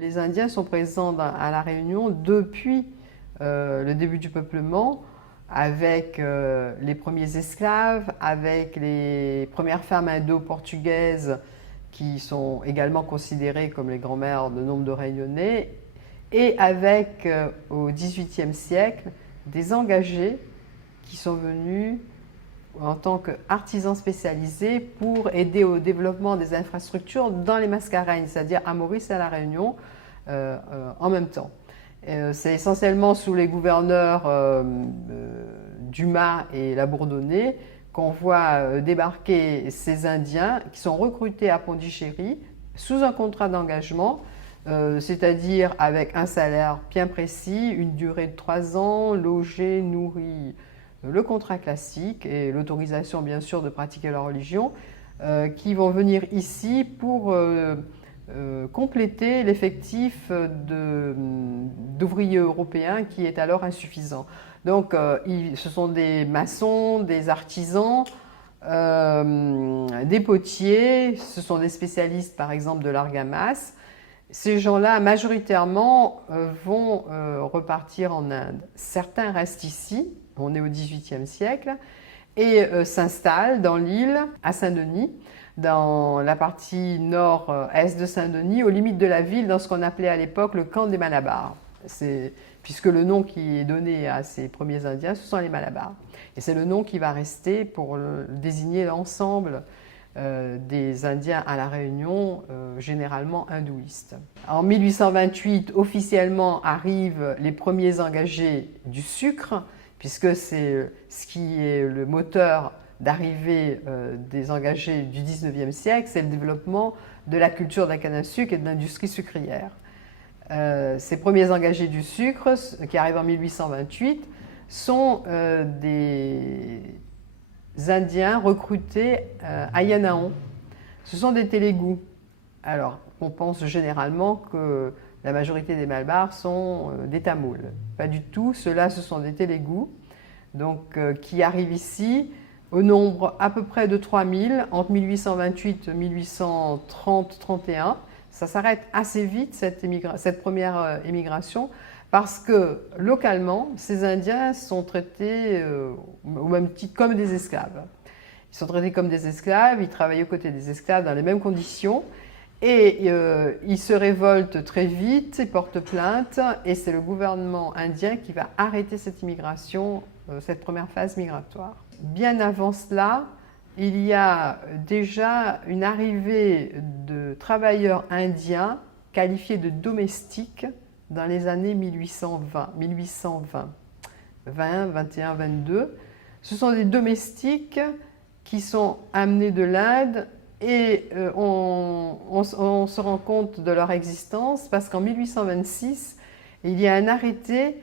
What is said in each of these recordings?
Les Indiens sont présents à La Réunion depuis le début du peuplement, avec les premiers esclaves, avec les premières femmes indo-portugaises qui sont également considérées comme les grands-mères de nombre de Réunionnais, et avec, au XVIIIe siècle, des engagés qui sont venus en tant qu'artisans spécialisés pour aider au développement des infrastructures dans les Mascareignes, c'est-à-dire à Maurice et à La Réunion en même temps. C'est essentiellement sous les gouverneurs Dumas et Labourdonnais qu'on voit débarquer ces Indiens qui sont recrutés à Pondichéry sous un contrat d'engagement, c'est-à-dire avec un salaire bien précis, une durée de 3 ans, logés, nourris, le contrat classique et l'autorisation bien sûr de pratiquer leur religion, qui vont venir ici pour compléter l'effectif d'ouvriers européens qui est alors insuffisant. Donc ce sont des maçons, des artisans, des potiers, ce sont des spécialistes par exemple de l'argamase. Ces gens-là, majoritairement, vont repartir en Inde. Certains restent ici, on est au XVIIIe siècle, et s'installent dans l'île, à Saint-Denis, dans la partie nord-est de Saint-Denis, aux limites de la ville, dans ce qu'on appelait à l'époque le camp des Malabars. Puisque le nom qui est donné à ces premiers Indiens, ce sont les Malabars. Et c'est le nom qui va rester pour désigner l'ensemble des Indiens à La Réunion, généralement hindouistes. En 1828, officiellement arrivent les premiers engagés du sucre, puisque c'est ce qui est le moteur d'arrivée des engagés du XIXe siècle, c'est le développement de la culture de la canne à sucre et de l'industrie sucrière. Ces premiers engagés du sucre, qui arrivent en 1828, sont des Indiens recrutés à Yanaon. Ce sont des Télégoûts. Alors, on pense généralement que la majorité des Malbars sont des Tamouls. Pas du tout, ceux-là, ce sont des Télégoûts, donc, qui arrivent ici au nombre à peu près de 3000 entre 1828 et 1830-31. Ça s'arrête assez vite, cette première émigration, parce que localement, ces Indiens sont traités au même titre comme des esclaves. Ils sont traités comme des esclaves, ils travaillent aux côtés des esclaves dans les mêmes conditions, et ils se révoltent très vite, ils portent plainte, et c'est le gouvernement indien qui va arrêter cette immigration, cette première phase migratoire. Bien avant cela, il y a déjà une arrivée de travailleurs indiens qualifiés de domestiques dans les années 1820, 20, 21, 22. Ce sont des domestiques qui sont amenés de l'Inde et on se rend compte de leur existence parce qu'en 1826, il y a un arrêté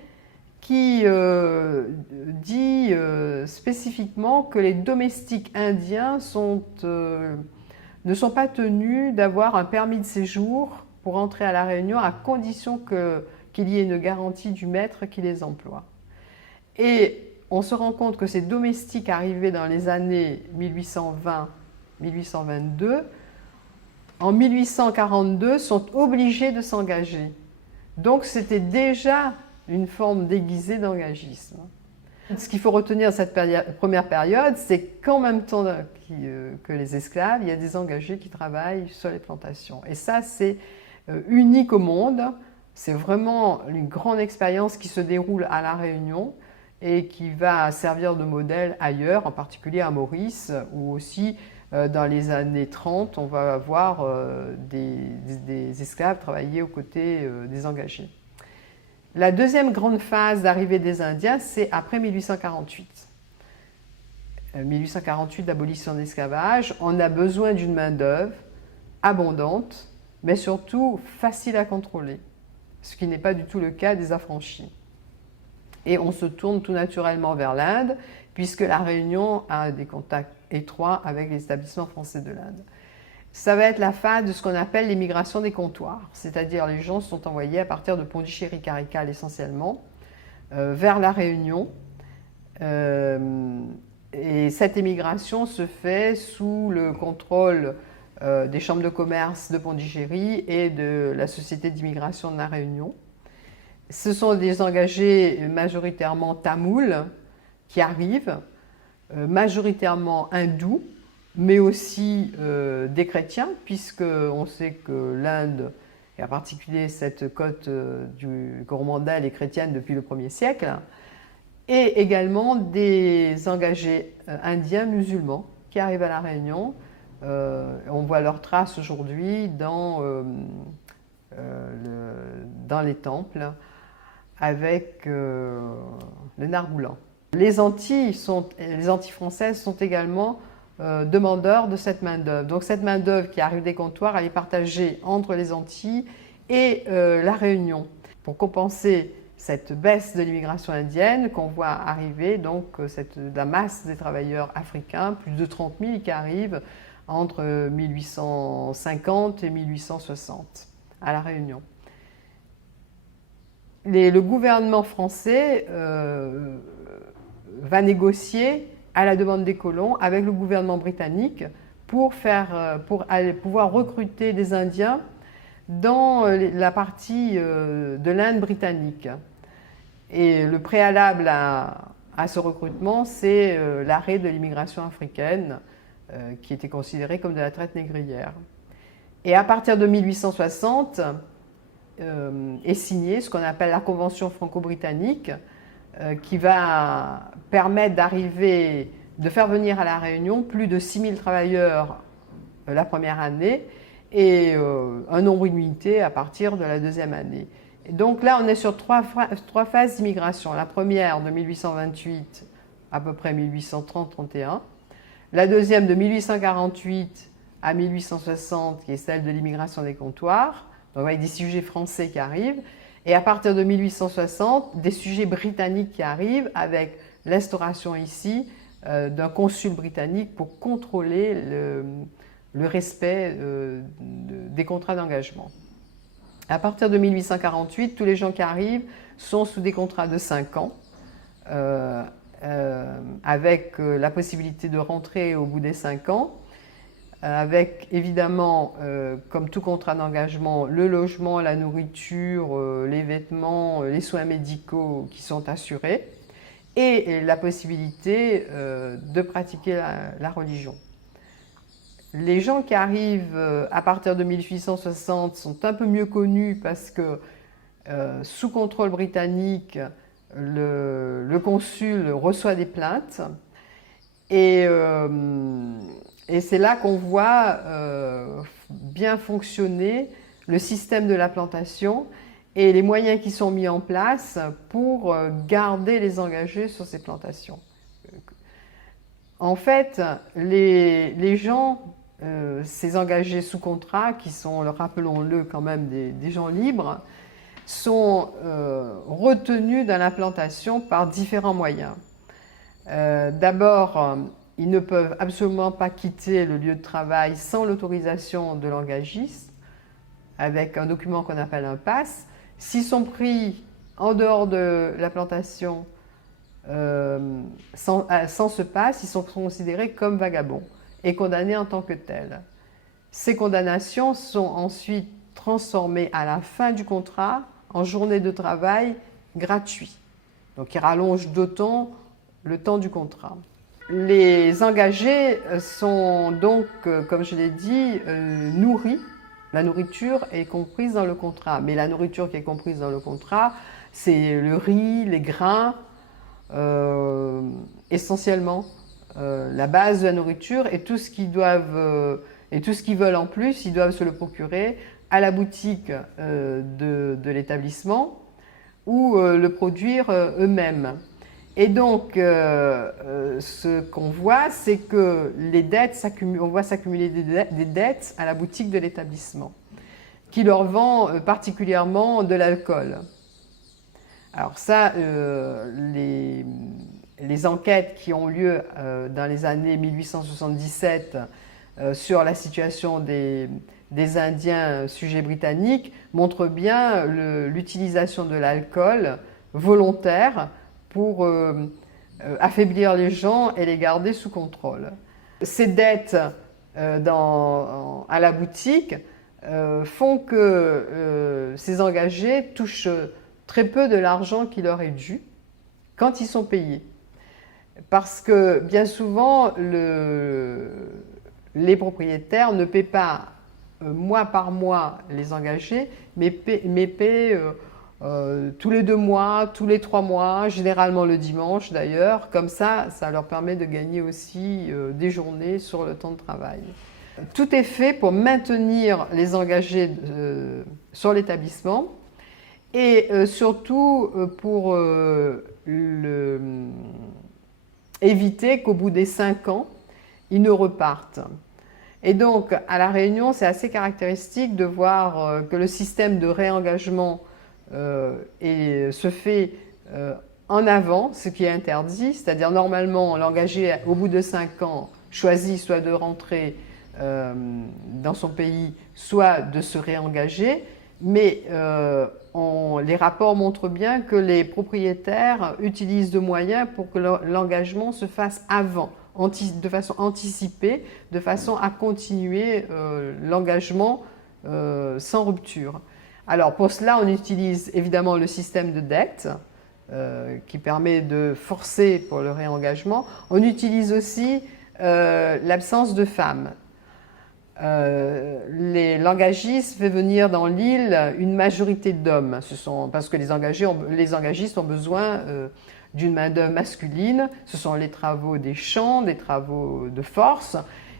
qui dit spécifiquement que les domestiques indiens ne sont pas tenus d'avoir un permis de séjour pour entrer à La Réunion à condition qu'il y ait une garantie du maître qui les emploie. Et on se rend compte que ces domestiques arrivés dans les années 1820-1822, en 1842, sont obligés de s'engager. Donc c'était déjà une forme déguisée d'engagisme. Ce qu'il faut retenir de cette première période, c'est qu'en même temps que les esclaves, il y a des engagés qui travaillent sur les plantations. Et ça, c'est unique au monde. C'est vraiment une grande expérience qui se déroule à La Réunion et qui va servir de modèle ailleurs, en particulier à Maurice, où aussi dans les années 30, on va avoir des esclaves travailler aux côtés des engagés. La deuxième grande phase d'arrivée des Indiens, c'est après 1848. 1848, l'abolition de l'esclavage, on a besoin d'une main-d'œuvre abondante, mais surtout facile à contrôler, ce qui n'est pas du tout le cas des affranchis. Et on se tourne tout naturellement vers l'Inde, puisque La Réunion a des contacts étroits avec les établissements français de l'Inde. Ça va être la phase de ce qu'on appelle l'émigration des comptoirs, c'est-à-dire les gens sont envoyés à partir de Pondichéry-Carical essentiellement, vers La Réunion. Et cette émigration se fait sous le contrôle des chambres de commerce de Pondichéry et de la Société d'immigration de la Réunion. Ce sont des engagés majoritairement tamouls qui arrivent, majoritairement hindous, mais aussi des chrétiens, puisqu'on sait que l'Inde, et en particulier cette côte du Coromandel, est chrétienne depuis le 1er siècle, et également des engagés indiens musulmans qui arrivent à La Réunion. On voit leurs traces aujourd'hui dans les temples avec le nargoulan. Les Antilles françaises sont également demandeurs de cette main-d'œuvre. Donc cette main-d'œuvre qui arrive des comptoirs, elle est partagée entre les Antilles et La Réunion. Pour compenser cette baisse de l'immigration indienne qu'on voit arriver, donc la masse des travailleurs africains, plus de 30 000 qui arrivent entre 1850 et 1860 à La Réunion. Le gouvernement français va négocier à la demande des colons avec le gouvernement britannique pour pouvoir recruter des Indiens dans la partie de l'Inde britannique. Et le préalable à ce recrutement, c'est l'arrêt de l'immigration africaine qui était considérée comme de la traite négrière. Et à partir de 1860, est signée ce qu'on appelle la Convention franco-britannique, qui va permettre de faire venir à La Réunion plus de 6 000 travailleurs la première année et un nombre illimité à partir de la deuxième année. Et donc là, on est sur trois phases d'immigration. La première de 1828 à peu près 1830-31. La deuxième de 1848 à 1860, qui est celle de l'immigration des comptoirs. Donc avec des sujets français qui arrivent. Et à partir de 1860, des sujets britanniques qui arrivent avec l'instauration ici d'un consul britannique pour contrôler le respect des contrats d'engagement. À partir de 1848, tous les gens qui arrivent sont sous des contrats de 5 ans, avec la possibilité de rentrer au bout des 5 ans, avec évidemment, comme tout contrat d'engagement, le logement, la nourriture, les vêtements, les soins médicaux qui sont assurés, et la possibilité de pratiquer la religion. Les gens qui arrivent à partir de 1860 sont un peu mieux connus parce que sous contrôle britannique, le consul reçoit des plaintes et c'est là qu'on voit bien fonctionner le système de la plantation et les moyens qui sont mis en place pour garder les engagés sur ces plantations. En fait, les gens, ces engagés sous contrat, qui sont, rappelons-le quand même, des gens libres, sont retenus dans la plantation par différents moyens. D'abord, ils ne peuvent absolument pas quitter le lieu de travail sans l'autorisation de l'engagiste, avec un document qu'on appelle un pass. S'ils sont pris en dehors de la plantation sans ce pass, ils sont considérés comme vagabonds et condamnés en tant que tels. Ces condamnations sont ensuite transformées à la fin du contrat en journée de travail gratuit, donc qui rallonge d'autant le temps du contrat. Les engagés sont donc, comme je l'ai dit, nourris. La nourriture est comprise dans le contrat, mais la nourriture qui est comprise dans le contrat, c'est le riz, les grains, essentiellement la base de la nourriture, et tout ce qu'ils veulent en plus, ils doivent se le procurer à la boutique de l'établissement ou le produire eux-mêmes. Et donc, ce qu'on voit, c'est que les dettes on voit s'accumuler des dettes à la boutique de l'établissement, qui leur vend particulièrement de l'alcool. Alors ça, les enquêtes qui ont lieu dans les années 1877 sur la situation des Indiens sujets britanniques montrent bien l'utilisation de l'alcool volontaire pour affaiblir les gens et les garder sous contrôle. Ces dettes à la boutique font que ces engagés touchent très peu de l'argent qui leur est dû quand ils sont payés. Parce que bien souvent, les propriétaires ne paient pas mois par mois les engagés, mais paient tous les 2 mois, tous les 3 mois, généralement le dimanche d'ailleurs. Comme ça leur permet de gagner aussi des journées sur le temps de travail. Tout est fait pour maintenir les engagés sur l'établissement et surtout pour éviter qu'au bout des 5 ans, ils ne repartent. Et donc, à La Réunion, c'est assez caractéristique de voir que le système de réengagement se fait en avant, ce qui est interdit, c'est-à-dire normalement, l'engagé, au bout de 5 ans, choisit soit de rentrer dans son pays, soit de se réengager, mais les rapports montrent bien que les propriétaires utilisent de moyens pour que l'engagement se fasse avant, de façon anticipée, de façon à continuer l'engagement sans rupture. Alors pour cela, on utilise évidemment le système de dette qui permet de forcer pour le réengagement. On utilise aussi l'absence de femmes. L'engagisme fait venir dans l'île une majorité d'hommes, parce que les engagistes ont besoin d'une main-d'œuvre masculine. Ce sont les travaux des champs, des travaux de force,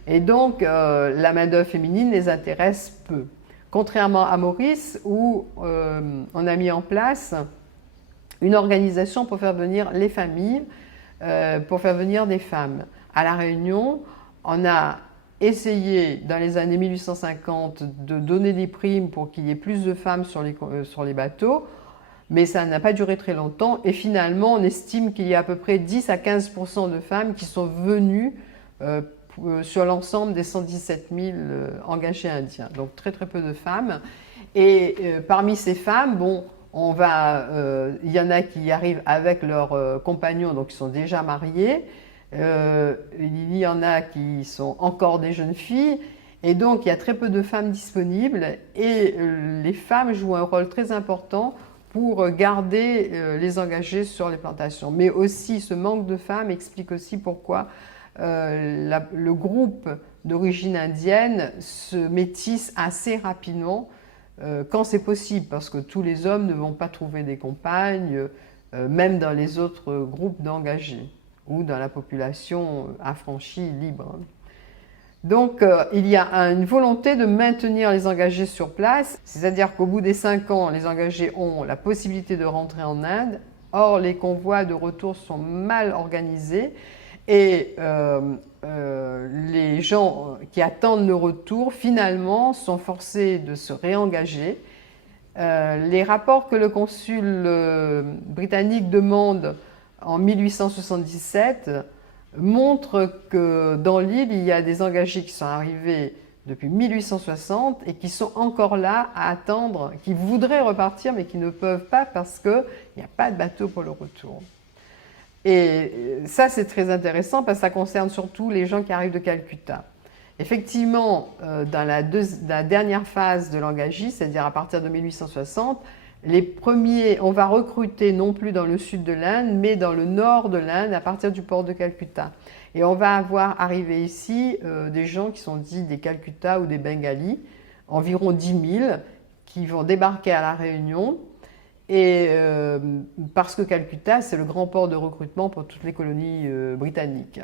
et donc la main-d'œuvre féminine les intéresse peu. Contrairement à Maurice, où on a mis en place une organisation pour faire venir les familles, pour faire venir des femmes. À La Réunion, on a essayé dans les années 1850 de donner des primes pour qu'il y ait plus de femmes sur les bateaux, mais ça n'a pas duré très longtemps et finalement on estime qu'il y a à peu près 10 à 15% de femmes qui sont venues sur l'ensemble des 117 000 engagés indiens, donc très très peu de femmes. Et parmi ces femmes, bon, il y en a qui arrivent avec leurs compagnons, donc ils sont déjà mariés. Il y en a qui sont encore des jeunes filles et donc il y a très peu de femmes disponibles et les femmes jouent un rôle très important pour garder les engagés sur les plantations. Mais aussi ce manque de femmes explique aussi pourquoi le groupe d'origine indienne se métisse assez rapidement quand c'est possible, parce que tous les hommes ne vont pas trouver des compagnes, même dans les autres groupes d'engagés ou dans la population affranchie, libre. Donc il y a une volonté de maintenir les engagés sur place, c'est-à-dire qu'au bout des 5 ans, les engagés ont la possibilité de rentrer en Inde. Or, les convois de retour sont mal organisés et les gens qui attendent le retour, finalement, sont forcés de se réengager. Les rapports que le consul britannique demande en 1877 montre que dans l'île, il y a des engagés qui sont arrivés depuis 1860 et qui sont encore là à attendre, qui voudraient repartir mais qui ne peuvent pas parce qu'il n'y a pas de bateau pour le retour. Et ça, c'est très intéressant parce que ça concerne surtout les gens qui arrivent de Calcutta. Effectivement, dans la dernière phase de l'engagisme, c'est-à-dire à partir de 1860, les premiers, on va recruter non plus dans le sud de l'Inde, mais dans le nord de l'Inde, à partir du port de Calcutta. Et on va avoir arrivé ici des gens qui sont dits des Calcutta ou des Bengalis, environ 10 000, qui vont débarquer à La Réunion. Et parce que Calcutta, c'est le grand port de recrutement pour toutes les colonies britanniques.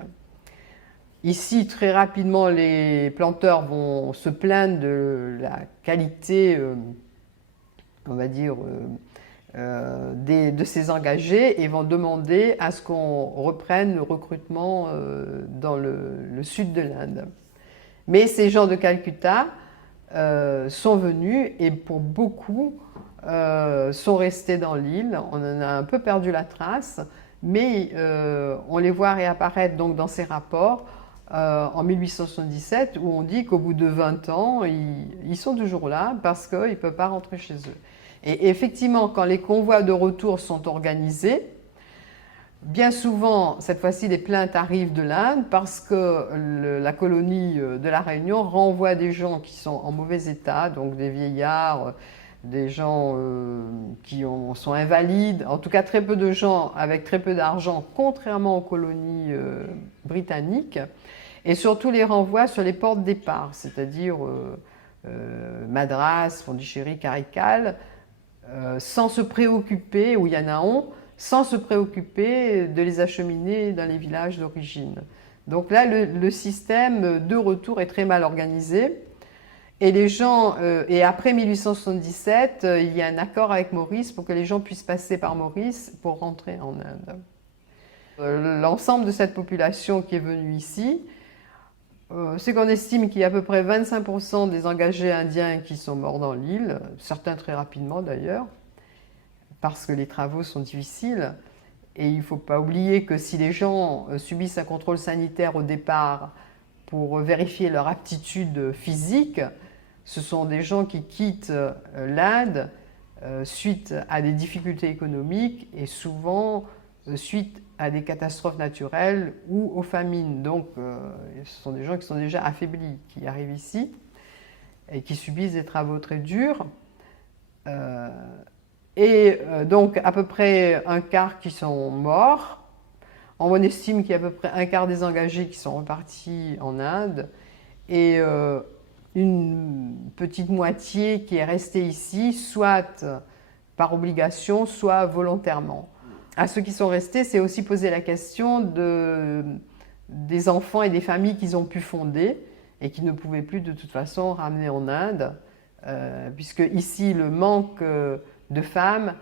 Ici, très rapidement, les planteurs vont se plaindre de la qualité on va dire, de ces engagés et vont demander à ce qu'on reprenne le recrutement dans le sud de l'Inde. Mais ces gens de Calcutta sont venus et pour beaucoup sont restés dans l'île. On en a un peu perdu la trace, mais on les voit réapparaître donc dans ces rapports en 1877 où on dit qu'au bout de 20 ans, ils sont toujours là parce qu'ils ne peuvent pas rentrer chez eux. Et effectivement, quand les convois de retour sont organisés, Bien souvent, cette fois-ci, les plaintes arrivent de l'Inde parce que la colonie de la Réunion renvoie des gens qui sont en mauvais état, donc des vieillards, des gens sont invalides, en tout cas très peu de gens avec très peu d'argent, contrairement aux colonies britanniques, et surtout les renvoie sur les ports de départ, c'est-à-dire Madras, Pondichéry, Caraïcal, sans se préoccuper, ou Yanaon, sans se préoccuper de les acheminer dans les villages d'origine. Donc là, le système de retour est très mal organisé. Et les gens, et après 1877, il y a un accord avec Maurice pour que les gens puissent passer par Maurice pour rentrer en Inde. L'ensemble de cette population qui est venue ici, c'est qu'on estime qu'il y a à peu près 25% des engagés indiens qui sont morts dans l'île, certains très rapidement d'ailleurs, parce que les travaux sont difficiles. Et il ne faut pas oublier que si les gens subissent un contrôle sanitaire au départ pour vérifier leur aptitude physique, ce sont des gens qui quittent l'Inde suite à des difficultés économiques et souvent suite à des catastrophes naturelles ou aux famines. Donc ce sont des gens qui sont déjà affaiblis, qui arrivent ici et qui subissent des travaux très durs. Donc à peu près un quart qui sont morts. On estime qu'il y a à peu près un quart des engagés qui sont repartis en Inde et une petite moitié qui est restée ici, soit par obligation, soit volontairement. À ceux qui sont restés, c'est aussi poser la question des enfants et des familles qu'ils ont pu fonder et qui ne pouvaient plus de toute façon ramener en Inde, puisque ici le manque de femmes,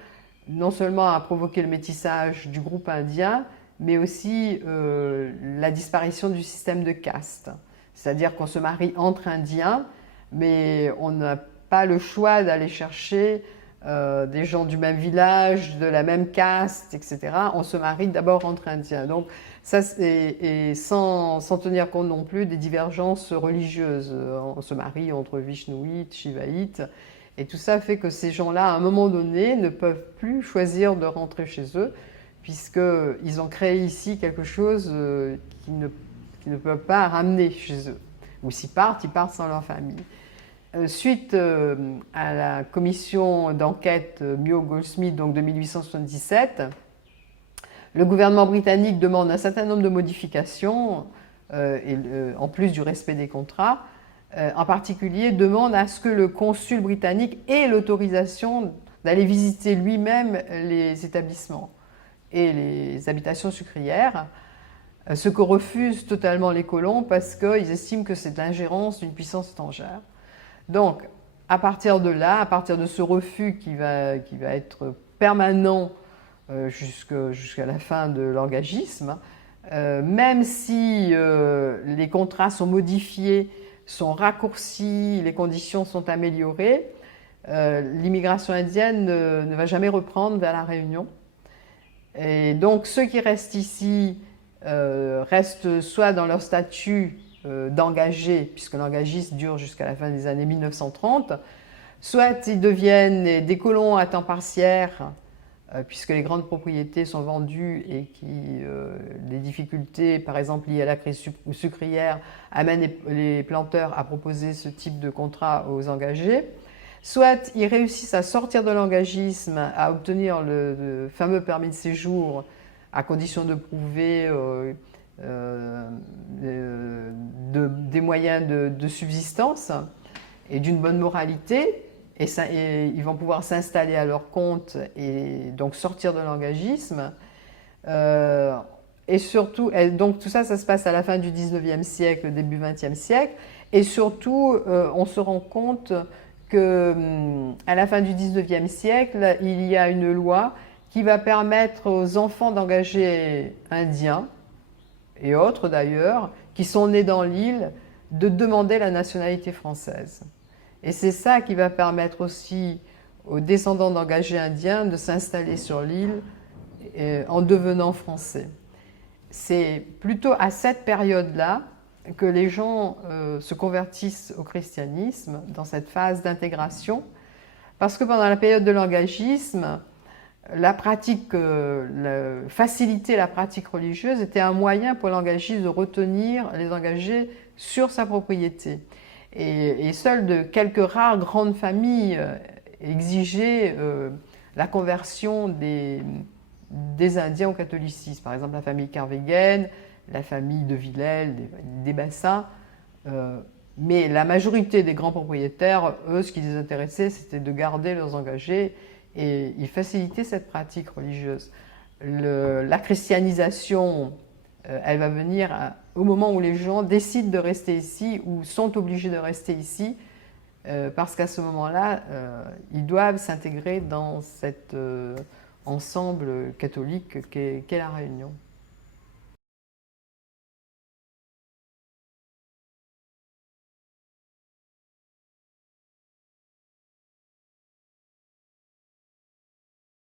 non seulement a provoqué le métissage du groupe indien, mais aussi la disparition du système de caste. C'est-à-dire qu'on se marie entre Indiens, mais on n'a pas le choix d'aller chercher des gens du même village, de la même caste, etc. On se marie d'abord entre Indiens. Donc ça, et sans tenir compte non plus des divergences religieuses. On se marie entre Vishnouites, Shivaïtes, et tout ça fait que ces gens-là, à un moment donné, ne peuvent plus choisir de rentrer chez eux, puisqu'ils ont créé ici quelque chose qu'ils ne peuvent pas ramener chez eux. Ou s'ils partent, ils partent sans leur famille. Suite à la commission d'enquête Mio-Goldsmith donc de 1877, le gouvernement britannique demande un certain nombre de modifications, en plus du respect des contrats. En particulier, demande à ce que le consul britannique ait l'autorisation d'aller visiter lui-même les établissements et les habitations sucrières, ce que refusent totalement les colons parce qu'ils estiment que c'est l'ingérence d'une puissance étrangère. Donc, à partir de là, à partir de ce refus qui va être permanent jusqu'à la fin de l'engagisme, même si les contrats sont modifiés, sont raccourcis, les conditions sont améliorées, l'immigration indienne ne va jamais reprendre vers la Réunion. Et donc ceux qui restent ici restent soit dans leur statut d'engagés, puisque l'engagisme dure jusqu'à la fin des années 1930, soit ils deviennent des colons à temps partiel, puisque les grandes propriétés sont vendues et les difficultés, par exemple liées à la crise sucrière, amènent les planteurs à proposer ce type de contrat aux engagés. Soit ils réussissent à sortir de l'engagisme, à obtenir le fameux permis de séjour, à condition de prouver des moyens de subsistance et d'une bonne moralité. Et ils vont pouvoir s'installer à leur compte et donc sortir de l'engagisme. Et surtout, donc tout ça, ça se passe à la fin du 19e siècle, début 20e siècle. Et surtout, on se rend compte qu'à la fin du 19e siècle, il y a une loi qui va permettre aux enfants d'engagés indiens, et autres d'ailleurs, qui sont nés dans l'île, de demander la nationalité française. Et c'est ça qui va permettre aussi aux descendants d'engagés indiens de s'installer sur l'île en devenant français. C'est plutôt à cette période-là que les gens se convertissent au christianisme, dans cette phase d'intégration, parce que pendant la période de l'engagisme, la pratique, faciliter la pratique religieuse était un moyen pour l'engagé de retenir les engagés sur sa propriété. Et seules de quelques rares grandes familles exigeaient la conversion des Indiens au catholicisme. Par exemple, la famille Kervegen, la famille de Villèle, des Bassins. Mais la majorité des grands propriétaires, eux, ce qui les intéressait, c'était de garder leurs engagés et ils facilitaient cette pratique religieuse. La christianisation, elle va venir au moment où les gens décident de rester ici ou sont obligés de rester ici, parce qu'à ce moment-là, ils doivent s'intégrer dans cet ensemble catholique qu'est La Réunion.